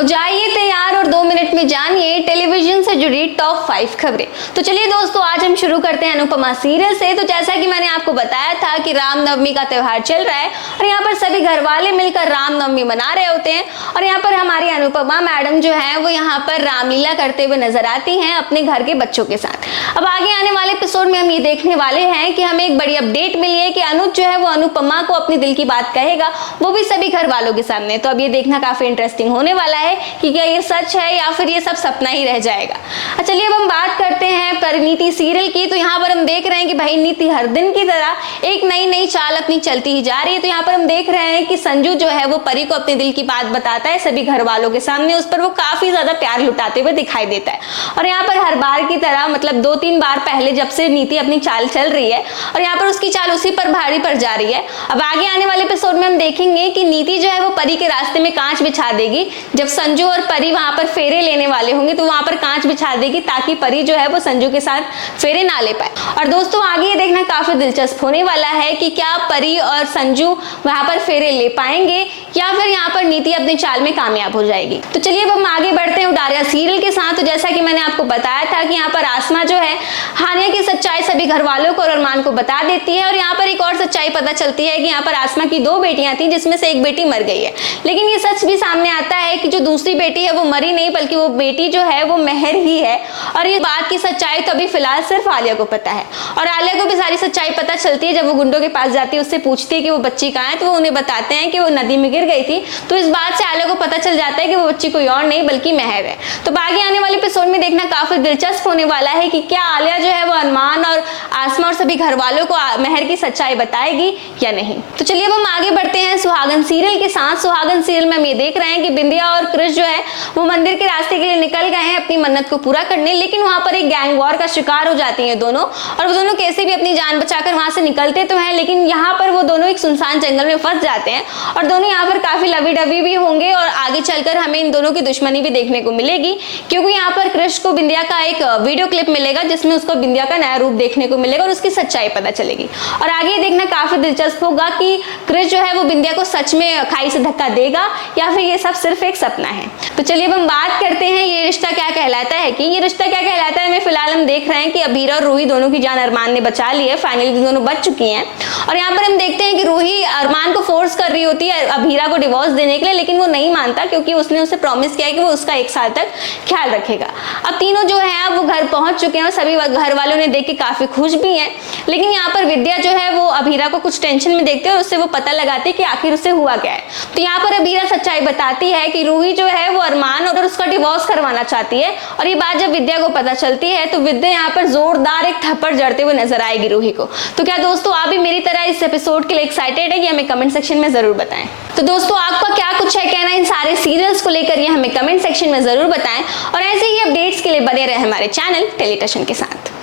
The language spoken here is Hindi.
हो जाइए तैयार और 2 मिनट में जानिए टेलीविजन से जुड़ी टॉप 5 खबरें। तो चलिए दोस्तों, आज हम शुरू करते हैं अनुपमा सीरियल से। तो जैसा कि मैंने आपको बताया था कि रामनवमी का त्योहार चल रहा है और यहाँ पर सभी घर वाले मिलकर रामनवमी मना रहे होते हैं और यहाँ पर हमारी अनुपमा मैडम जो है वो यहाँ पर रामलीला करते हुए नजर आती हैं अपने घर के बच्चों के साथ। अब आगे आने वाले एपिसोड में हम ये देखने वाले हैं कि हमें एक बड़ी अपडेट मिली है कि अनुज जो है वो अनुपमा को अपने दिल की बात कहेगा, वो भी सभी घर वालों के सामने। तो अब ये देखना काफी इंटरेस्टिंग होने वाला है कि क्या ये सच है या फिर ये सब सपना ही रह जाएगा। चलिए अब हम बात करते हैं परिणीति सीरियल की। तो यहाँ पर हम देख रहे हैं कि भाई नीति हर दिन की तरह एक नई चाल अपनी चलती ही जा रही है। तो यहाँ पर हम देख रहे हैं कि संजू जो है वो परी को अपने दिल की बात बताता है सभी घर वालों के सामने। उस पर वो काफी ज्यादा प्यार लुटाते हुए दिखाई देता है और यहाँ पर हर बार की तरह मतलब 2-3 बार पहले जब से नीति अपनी चाल चल रही है और यहाँ पर उसकी चाल उसी पर भारी पड़ जा रही है। अब आगे आने वाले एपिसोड में हम देखेंगे कि नीति जो है वो परी के रास्ते में कांच बिछा देगी। जब संजू और परी वहां पर फेरे लेने वाले होंगे तो वहां पर कांच बिछा देगी ताकि परी जो है वो संजू के साथ फेरे ना ले पाए। और दोस्तों आगे ये देखना काफी दिलचस्प होने वाला है कि क्या परी और संजू वहां पर फेरे ले पाएंगे या फिर यहाँ पर नीति अपनी चाल में कामयाब हो जाएगी। तो चलिए अब हम आगे बढ़ते हैं उडारिया सीरियल के साथ। तो जैसा कि मैंने आपको बताया था कि यहाँ पर आसमा जो है हानिया की सच्चाई सभी घर वालों को और अरमान को बता देती है और यहाँ पर एक और सच्चाई पता चलती है कि यहाँ पर आसमा की 2 बेटियां थी जिसमें से एक बेटी मर गई है। लेकिन ये सच भी सामने आता है कि जो दूसरी बेटी है वो मरी नहीं बल्कि वो बेटी जो है वो मेहर ही है। और ये बात की सच्चाई तो अभी फिलहाल सिर्फ आलिया को पता है और आलिया को भी सारी सच्चाई पता चलती है जब वो गुंडों के पास जाती है, उससे पूछती है कि वो बच्ची कहाँ है। तो वो उन्हें बताते हैं कि वो नदी में गिर गई थी। तो इस बात से आलिया को पता चल जाता है कि वो बच्ची कोई और नहीं बल्कि मेहर है। तो आगे आने वाले एपिसोड में देखना काफी दिलचस्प होने वाला है कि क्या आलिया जो है वो अरमान और आसमा और सभी घर वालों को मेहर की सच्चाई बताएगी या नहीं। तो चलिए अब हम आगे बढ़ते हैं सुहागन सीरियल के साथ। सुहागन सीरियल में हम ये देख रहे हैं कि बिंदिया और क्रिश जो है वो मंदिर के रास्ते के लिए निकल गए हैं अपनी मन्नत को पूरा करने। लेकिन वहां पर एक गैंग वॉर का शिकार हो जाती हैं दोनों और वो दोनों कैसे भी अपनी जान बचाकर वहां से निकलते तो हैं, लेकिन यहाँ पर वो दोनों एक सुनसान जंगल में फंस जाते हैं और दोनों यहाँ पर काफी लवी डवी भी होंगे और आगे चलकर हमें इन दोनों की दुश्मनी भी देखने को मिलेगी क्योंकि यहाँ पर क्रिश को बिंदिया का एक वीडियो क्लिप मिलेगा जिसमें उसको बिंदिया का नया रूप देखने को मिलेगा और उसकी सच्चाई पता चलेगी। और आगे देखना काफी दिलचस्प होगा कि क्रिश जो है वो बिंदिया को सच में खाई से धक्का देगा या फिर ये सब सिर्फ एक सपना है। तो चलिए अब हम बात करते हैं ये रिश्ता क्या कहलाता है कि ये रिश्ता क्या कहलाता है में फिलहाल हम देख रहे हैं कि अबीरा और रूही दोनों की जान अरमान ने बचा ली है। फाइनली दोनों बच चुकी हैं और यहाँ पर हम देखते हैं कि रूही अरमान को फोर्स कर रही होती है अबीरा को डिवोर्स देने के लिए, लेकिन वो नहीं मानता क्योंकि उसने उसे प्रॉमिस किया है कि वो उसका 1 साल तक ख्याल रखेगा। अब तीनों जो है वो घर पहुंच चुके हैं और सभी घर वालों ने देख के काफी खुश भी हैं। लेकिन यहाँ पर विद्या जो है वो अबीरा को कुछ टेंशन में देखते हैं और उससे वो पता लगाती है कि आखिर उससे हुआ क्या है। तो यहाँ पर अबीरा सच्चाई बताती है कि रूही जो है वो अरमान और उसका डिवोर्स करवाना चाहती है और ये बात जब विद्या को पता चलती है तो विद्या यहाँ पर जोरदार एक थप्पड़ जड़ते हुए नजर आएगी रूही को। तो क्या दोस्तों आप भी मेरी तरह इस एपिसोड के लिए एक्साइटेड है कि हमें कमेंट सेक्शन में जरूर बताएं। तो दोस्तों आपका क्या कुछ है कहना इन सारे सीरियल्स को लेकर ये हमें कमेंट सेक्शन में जरूर बताएं और ऐसे ही अपडेट्स के लिए बने रहे हमारे चैनल टेलीटशन के साथ।